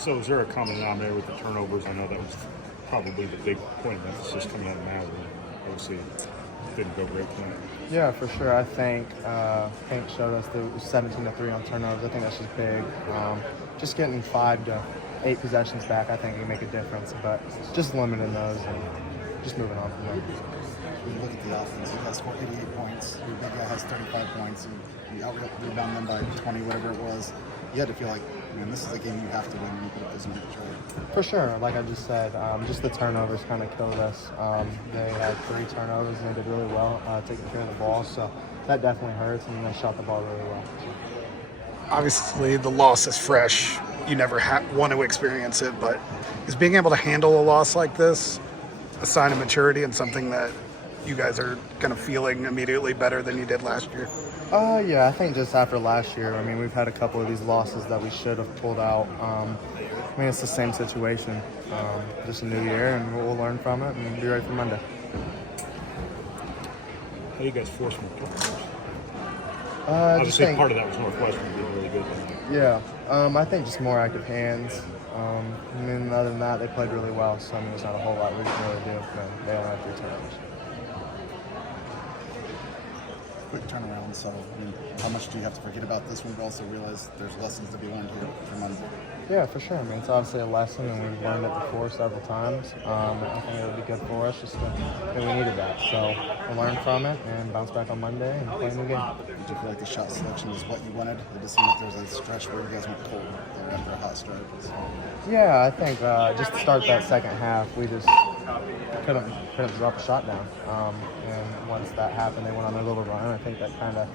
So is there a common denominator with the turnovers? I know that was probably the big point of emphasis coming out of Maryland. Obviously, it didn't go great for them. Yeah, for sure. I think Pink showed us the 17-3 on turnovers. I think that's just big. Just getting 5 to 8 possessions back, I think, can make a difference. But just limiting those and just moving on from there. When you look at the offense, you guys scored 88 points. Your big guy has 35 points. You out-rebound them by 20, whatever it was. You had to feel like, man, this is a game you have to win when you put up this in Detroit. For sure. Like I just said, just the turnovers kind of killed us. They had 3 turnovers, and they did really well taking care of the ball. So that definitely hurts, and they shot the ball really well. Obviously, the loss is fresh. You never want to experience it, but is being able to handle a loss like this a sign of maturity and something that you guys are kind of feeling immediately better than you did last year? Yeah, I think just after last year, I mean, we've had a couple of these losses that we should have pulled out. I mean, it's the same situation. Just a new year, and we'll learn from it and be ready for Monday. How do you guys force more turnovers? Obviously, part of that was Northwestern being really good. Yeah, I think just more active hands. And then other than that, they played really well. So, I mean, there's not a whole lot we can really do. But they only had 3 turnovers. Quick turnaround. So, I mean, how much do you have to forget about this one, but also realize there's lessons to be learned here for Monday? Yeah, for sure. I mean, it's obviously a lesson, and we've learned it before several times. I think it would be good for us. We needed that. So we'll learn from it and bounce back on Monday and play a new game. Did you feel like the shot selection was what you wanted? It just seemed like there was a stretch where you guys went cold there after a hot start. So. Yeah, I think just to start that second half, we just couldn't drop a shot down. And once that happened, they went on a little run. I think that kind of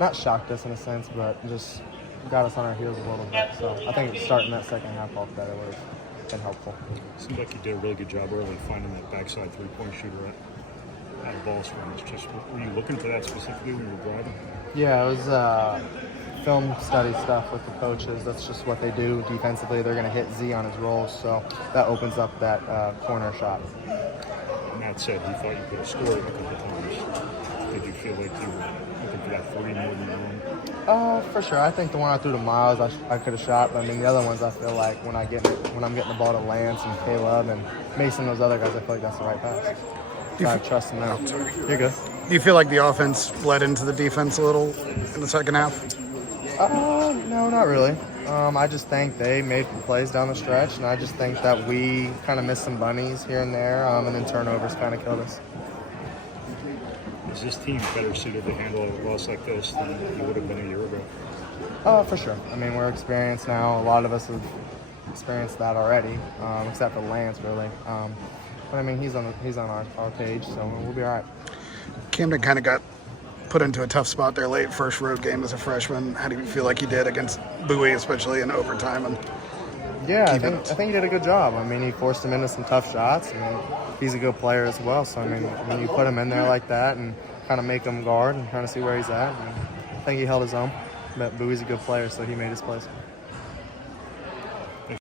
not shocked us in a sense, but just got us on our heels a little bit. So I think starting that second half off better would have been helpful. Seemed like you did a really good job early finding that backside three-point shooter at a ball scrum. Were you looking for that specifically when you were driving? Yeah, it was film study stuff with the coaches. That's just what they do defensively. They're going to hit Z on his rolls, so that opens up that corner shot. Matt said he thought you could have scored a couple of times. Did you feel like you were looking for that 3 more than one? For sure. I think the one I threw to Miles, I could have shot. But I mean, the other ones, I feel like when I'm getting the ball to Lance and Caleb and Mason, those other guys, I feel like that's the right pass. So I trust them now. You're good. Do you feel like the offense bled into the defense a little in the second half? No, not really. I just think they made plays down the stretch, and I just think that we kind of missed some bunnies here and there, and then turnovers kind of killed us. Is this team better suited to handle a loss like this than you would have been a year ago? For sure. I mean, we're experienced now. A lot of us have experienced that already, except for Lance, really. But I mean, he's on our page, so we'll be all right. Camden kind of got put into a tough spot there late, first road game as a freshman. How do you feel like you did against Bowie, especially in overtime? And yeah, I think he did a good job. I mean, he forced him into some tough shots, and he's a good player as well. So, I mean, when you put him in there like that and kind of make him guard and kind of see where he's at, I think he held his own. But Bowie's a good player, so he made his plays.